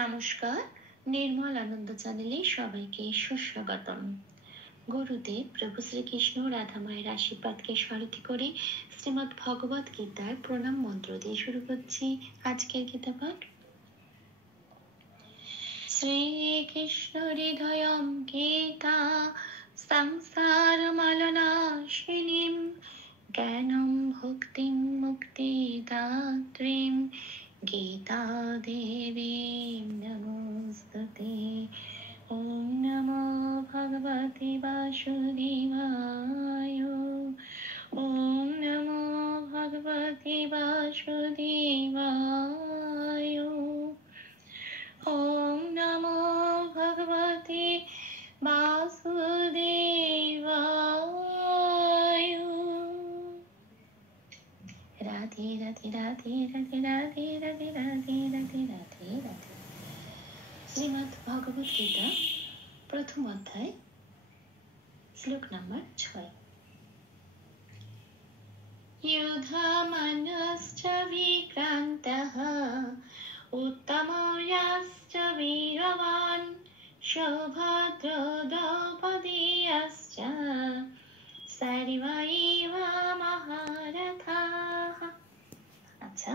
নমস্কার, নির্মল আনন্দ চ্যানেলে সবাইকে সুস্বাগতম। গুরুদেব প্রভু শ্রীকৃষ্ণ রাধা মায়ের আশীর্বাদকে স্মরণ করে শ্রীমদ্ ভগবত গীতার প্রণাম মন্ত্র দিয়ে শুরু করছি আজকের গীতা পাঠ। শ্রীকৃষ্ণ হৃদয়ম গীতা সংসার মালনাশিনীম জ্ঞানম ভক্তিম মুক্তিদাত্রীম গীতা দেবীম নমস্তুতে। ওম নমো ভগবতে বাসুদেবায়। ওম নমো ভগবতে বাসুদেবায়। ওম নমো ভগবতে বাসুদেবায়। রাধে রাধে রাধে রাধে রাধে রাধে রাধে রাধে রাধে রাধে। শ্রীমদ্ ভগবত গীতা প্রথম অধ্যায় শ্লোক নাম্বার 6। ইউধামানশ্চ বিক্রান্তঃ উত্তময়াশ্চ বীরবান সৌভদ্রো দ্রৌপদীয়শ্চ সর্বৈব মহারথাঃ। আচ্ছা,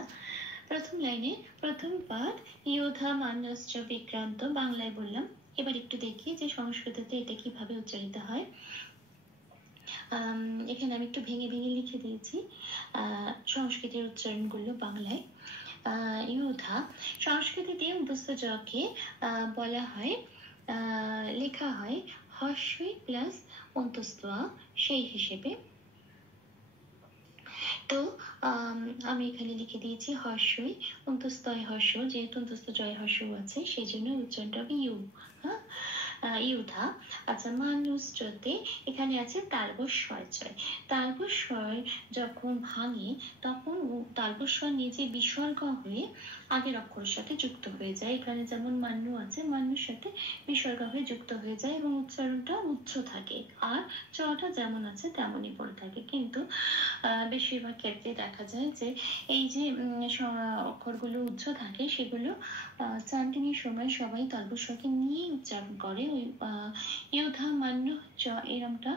প্রথম লাইনে প্রথম পাঠ ইউধামানশ্চ বিক্রান্ত, বাংলায় বললাম। এবার একটু দেখি যে সংস্কৃততে এটা কিভাবে উচ্চারিত হয়। এখানে আমি একটু ভেঙে ভেঙে লিখে দিয়েছি সংস্কৃতের উচ্চারণগুলো বাংলায়। ইউধা সংস্কৃতিতে উদ্বস্ত জকে বলা হয়, লেখা হয় হস্যই প্লাস অন্তস্থ সেই হিসেবে। তো আমি এখানে লিখে দিয়েছি হর্ষই অন্তস্থয় হর্ষ, যেহেতু অন্তস্থ জয় হর্ষ আছে সেই জন্য উচ্চারণটা হবে ইউ। হ্যাঁ, ইউধা। আচ্ছা, মানুষতে এখানে আছে তালবস্বর জয়। তালবস্বর যখন ভাঙে তখন তালবস্বর নিজে বিসর্গ হয়ে আগের অক্ষরের সাথে যুক্ত হয়ে যায়। এখানে যেমন মান্নু আছে, মান্নুর সাথে বিসর্গ হয়ে যুক্ত হয়ে যায় এবং উচ্চারণটা উচ্চ থাকে, আর চটা যেমন আছে তেমনই পড়ে থাকে। কিন্তু বেশিরভাগ ক্ষেত্রে দেখা যায় যে এই যে অক্ষরগুলো উচ্চ থাকে সেগুলো চান্টিংয়ের সময় সবাই তালবস্বরকে নিয়ে উচ্চারণ করে। ওই ইউধা মান্য চ এরমটা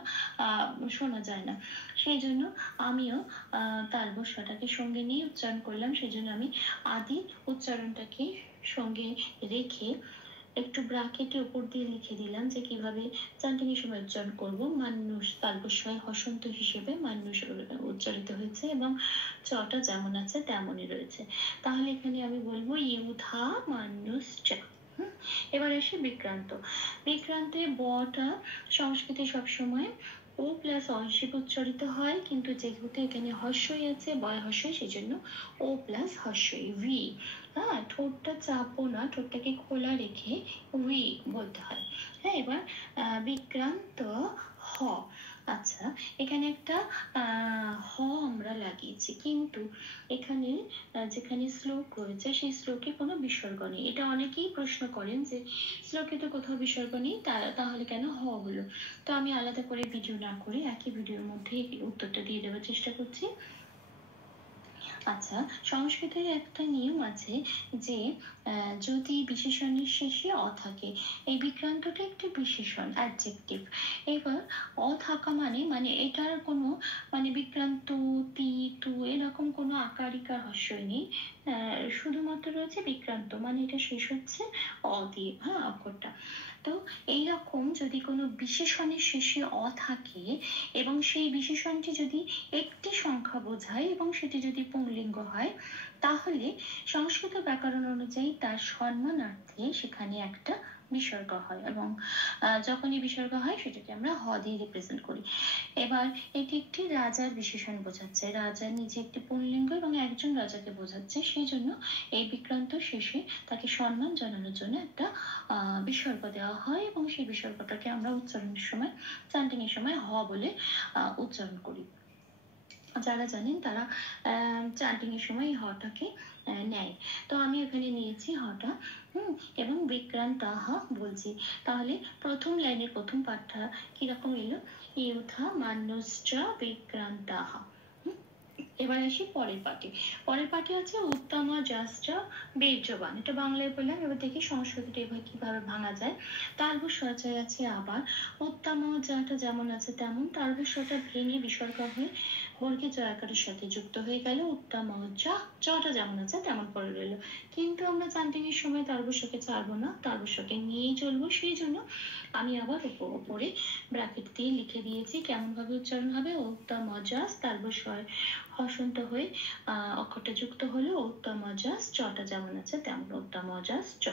শোনা যায় না। সেই জন্য আমিও তালবস্বরটাকে সঙ্গে নিয়ে উচ্চারণ করলাম। সেই জন্য আমি আদি উচ্চারণটাকে সঙ্গে রেখে একটু ব্রাকেটের উপর দিয়ে লিখে দিলাম যে কিভাবে চান্টিংয়ের সময় উচ্চারণ করবো। মানুষ তালবস্বর হসন্ত হিসেবে মানুষ উচ্চারিত হয়েছে এবং চটা যেমন আছে তেমনই রয়েছে। তাহলে এখানে আমি বলবো ইউধা মানুষ চ। এবার আসি বিক্রান্ত। বিক্রান্তে বটা সংস্কৃতে সবসময় ও প্লাস অ হিসেবে উচ্চারিত হয়, কিন্তু যেহেতু এখানে হর্ষই আছে, বয় হর্ষই, সেই জন্য ও প্লাস হর্ষই ভি। হ্যাঁ, ঠোঁটটা চাপো না, ঠোঁটটাকে খোলা রেখে ভি বলতে হয়। হ্যাঁ, এবার বিক্রান্ত হ। আচ্ছা, এখানে একটা হ আমরা লাগিয়েছি, কিন্তু এখানে যেখানে শ্লোক রয়েছে সেই শ্লোকে কোনো বিসর্গ নেই। এটা অনেকেই প্রশ্ন করেন যে শ্লোকে তো কোথাও বিসর্গ নেই, তাহলে কেন হ হলো। তো আমি আলাদা করে ভিডিও না করে একই ভিডিওর মধ্যে উত্তরটা দিয়ে দেওয়ার চেষ্টা করছি। আচ্ছা, সংস্কৃতের একটা নিয়ম আছে যে যদি বিশেষণের শেষে অ থাকে, এই বিক্রান্তটা একটি বিশেষণ, অ্যাডজেক্টিভ। এবার অ থাকা মানে এটার কোনো বিক্রান্ত তি তু এরকম কোনো আকারিকার হর্ষই নেই, শুধুমাত্র রয়েছে বিক্রান্ত, এটা শেষ হচ্ছে অ দিয়ে, হ্যাঁ, অক্ষরটা। তো এইরকম যদি কোনো বিশেষণের শেষে অ থাকে এবং সেই বিশেষণটি যদি একটি সংখ্যা বোঝায় এবং সেটি যদি পুংলিঙ্গ হয়, তাহলে সংস্কৃত ব্যাকরণ অনুযায়ী তার সম্মানার্থে সেখানে একটা বিসর্গ হয় এবং যখনই বিসর্গ হয় সেটাকে আমরা হ দিয়ে রিপ্রেজেন্ট করি। এবার এটি একটি রাজার বিশেষণ বোঝাচ্ছে, রাজা নিজে একটি পুংলিঙ্গ এবং একজন রাজাকে বোঝাচ্ছে, সেই জন্য এই বিক্রান্ত শেষে তাকে সম্মান জানানোর জন্য একটা বিসর্গ দেওয়া হয় এবং সেই বিসর্গটাকে আমরা উচ্চারণের সময়, চান্টিংয়ের সময় হ বলে উচ্চারণ করি। যারা জানেন তারা চান্টিংয়ের সময় এই হটাকে নেয়। তো আমি এখানে নিয়েছি হটা এবং বিক্রান্তাহ বলছি। তাহলে প্রথম লাইনের প্রথম পাঠটা কিরকম এলো, ইউথা মানুষ্চ বিক্রান্তাহ। এবার আসি পরের পাঠে। পরের পাঠে আছে উত্তম যাস্টা বীর্যবান। এটা বাংলায় বললাম, এবার দেখি সংস্কৃতটা এবার কিভাবে ভাঙা যায়। তালবস্য সচয় আছে আবার উত্তম যাটা যেমন আছে তেমন, তালবস্যটা ভেঙে বিসর্গ হয়ে বর্গীয় জয়াকারের সাথে যুক্ত হয়ে গেল উত্তম যা, জটা যেমন আছে তেমন পড়ে রইল। কিন্তু আমরা চান্টিংয়ের সময় তালবস্যকে ছাড়বো না, তালবস্যকে নিয়েই চলবো। সেই জন্য আমি আবার উপরে ব্র্যাকেট দিয়ে লিখে দিয়েছি কেমন ভাবে উচ্চারণ হবে। উত্তম অজাস তালবস্য হসন্ত হয়ে অক্ষরটা যুক্ত হলো উত্তম অজাস, চটা যেমন আছে তেমন উত্তম অজাস চ।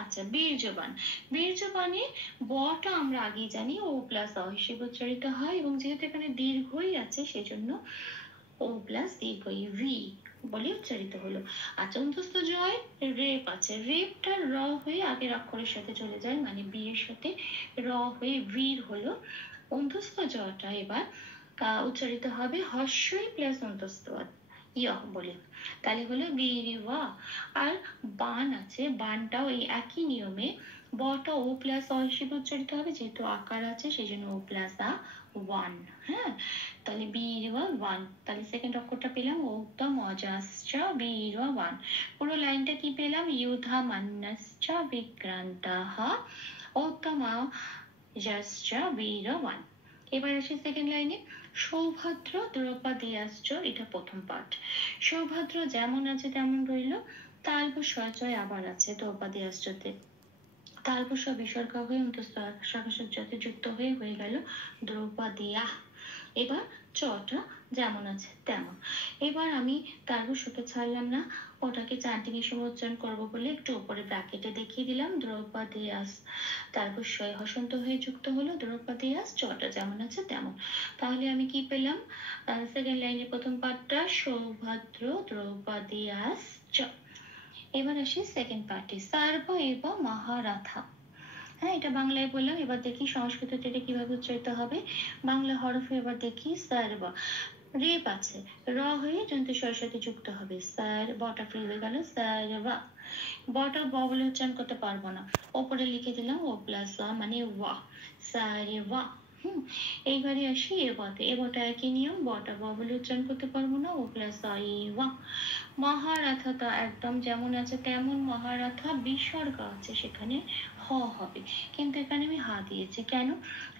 আচ্ছা, বীর্যবান। বীর্যবানে বটা আমরা আগেই জানি ও প্লাস অ হিসেবে উচ্চারিত হয়, এবং যেহেতু এখানে দীর্ঘই আছে সেজন্য ও প্লাস দীর্ঘ ভি বলে উচ্চারিত হলো। আচ্ছা, অন্তস্থ জয় রেপ আছে, রেপটা র হয়ে আগের অক্ষরের সাথে চলে যায়, মানে বি এর সাথে র হয়ে বীর হলো। অন্তস্থ জটা এবার উচ্চারিত হবে হর্ষই প্লাস অন্তস্থ ইয় বলে, তাহলে হলো বীরিওয়া। আর বান আছে, বানটাও এই একই নিয়মে বটা ও প্লাস অ হিসেবে উচ্চারিত হবে, যেহেতু আকার আছে সেই জন্য ও প্লাস আ ওয়ান। হ্যাঁ, তাহলে বীরওয়া ওয়ান, তাহলে সেকেন্ড অক্ষরটা পেলাম উত্তম অজাশ্চ বীরওয়া ওয়ান। পুরো লাইনটা কি পেলাম, ইউধা মান্নাশ্চ বিক্রান্তঃ উত্তম অজাশ্চ বীরওয়া ওয়ান। এবার আসি সেকেন্ড লাইনে, সৌভদ্র দ্রৌপদীয়াশ্চ, এটা প্রথম পাঠ। সৌভদ্র যেমন আছে তেমন রইল, তালবস্য সচয় আবার আছে দ্রৌপদীয়াশ্চতে, তালবস্য বিসর্গ হয়ে অন্তঃসাতে যুক্ত হয়ে গেল দ্রৌপদীয়া। এবার চটা যেমন আছে তেমন। এবার আমি তালবস্যকে ছাড়লাম না, ওটাকে চান্টিং এর সময় উচ্চারণ করবো বলে একটু উপরে ব্র্যাকেটে দেখিয়ে দিলাম দ্রৌপদীয়াস, তালবস্য হসন্ত হয়ে যুক্ত হলো দ্রৌপদীয়াস, চটা যেমন আছে তেমন। তাহলে আমি কি পেলাম, সেকেন্ড লাইনের প্রথম পার্টটা সৌভদ্র দ্রৌপদীয়াস চ। এবার আসি সেকেন্ড পার্টে, সার্ব এবং মহারাথা। হ্যাঁ, এটা বাংলায় বললাম, এবার দেখি সংস্কৃততে এটা কিভাবে উচ্চারিত হবে। বাংলা হরফে এবার দেখি সার্ব, রেপ আছে, র হয়ে যন্ত্র সরস্বতী যুক্ত হবে, স্যার বটা ফ্রি হয়ে গেল সার্বা। বটা ব বলে উচ্চারণ করতে পারবো না, ওপরে লিখে দিলাম ও প্লাস মানে ওয়া, সারে ওয়া। এইবারে আসি এ বতে, এ বটা একই নিয়ম, বটা ব বলে উচ্চারণ করতে পারবো না, ও প্লাস ওয়া। মহারাথাটা একদম যেমন আছে তেমন, মহারাথা বিসর্গ আছে সেখানে হ হবে, কিন্তু এখানে আমি হা দিয়েছি কেন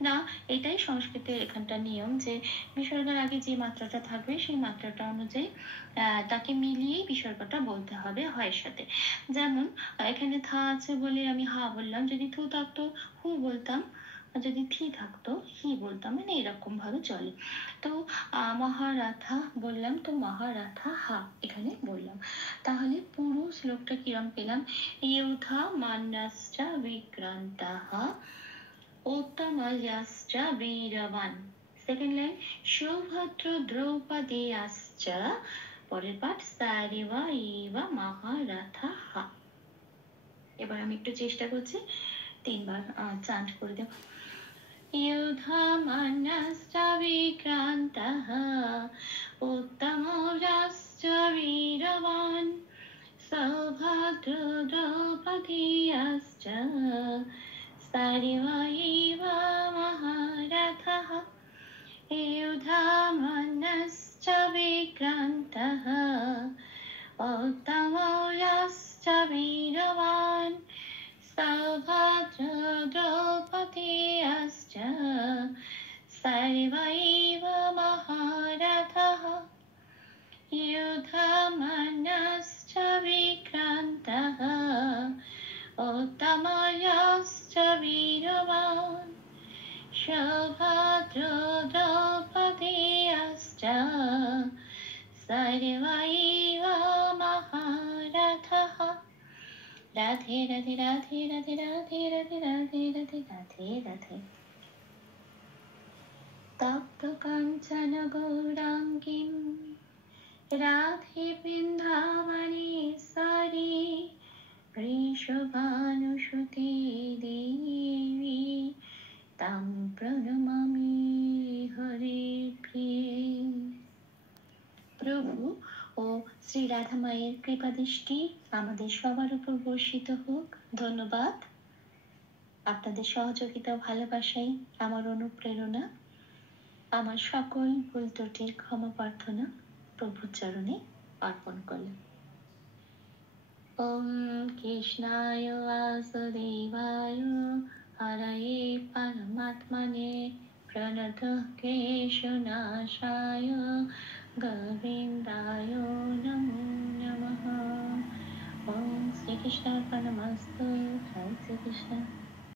না, এটাই সংস্কৃতের এখানটা নিয়ম যে বিসর্গের আগে যে মাত্রাটা থাকবে সেই মাত্রাটা অনুযায়ী তাকে মিলিয়েই বিসর্গটা বলতে হবে হয়ের সাথে। যেমন এখানে থা আছে বলে আমি হা বললাম, যদি থু থাকতো হু বলতাম, যদি থি থাকতো হি বলতাম, মানে এরকম ভাবে চলে। তো মহারাথা বললাম, তো মহারাথা হা এখানে বললাম। তাহলে পুরো শ্লোকটা কিরম পেলাম, ইউথা মান্যাশ্চ বিক্রান্তঃ উত্তময়াশ্চ বীরবান। সেকেন্ড লাইন, সৌভদ্র দ্রৌপদীয়াশ্চ, পরের পাঠ সারিবা ইবা মহারাথা হা। এবার আমি একটু চেষ্টা করছি, তিনবার চান্ট করে দেব। युधमानश्च विक्रान्तः उत्तमौजाश्च वीरवान् सौभद्रो द्रौपदीयाश्च सारिव एव महारथः। युधमानश्च विक्रान्तः उत्तमौजाश्च वीरवान् सौभद्रो द्रौपदीयाश्च सर्व एव महारथः। युधमानश्च विक्रान्तः उत्तमयाश्च वीरवान् सौभद्रो द्रौपदीयाश्च सर्व एव महारथः। राधे राधे राधे राधे राधे राधे राधे राधे राधे राधे। तप्त काञ्चन गौराङ्गीं राधे वृन्दावनेश्वरी वृषभानुसुते देवी तां प्रणमामि हरिप्रिये। प्रभु ও শ্রী রাধা মায়ের কৃপা দৃষ্টি আমাদের সবার উপর বর্ষিত হোক। ধন্যবাদ। আপনাদের সহযোগিতা ও ভালোবাসাই আমার অনুপ্রেরণা। আমার সকল ভুল ত্রুটির ক্ষমা প্রার্থনা। প্রভুর চরণে অর্পণ করলাম। ওম কৃষ্ণায় বাসুদেবায় হরয়ে পরমাত্মনে প্রণতঃ ক্লেশনাশায় গোবিন্দায় নমো নমঃ। ওম শ্রীকৃষ্ণার্পণমস্তু। জয় শ্রীকৃষ্ণ।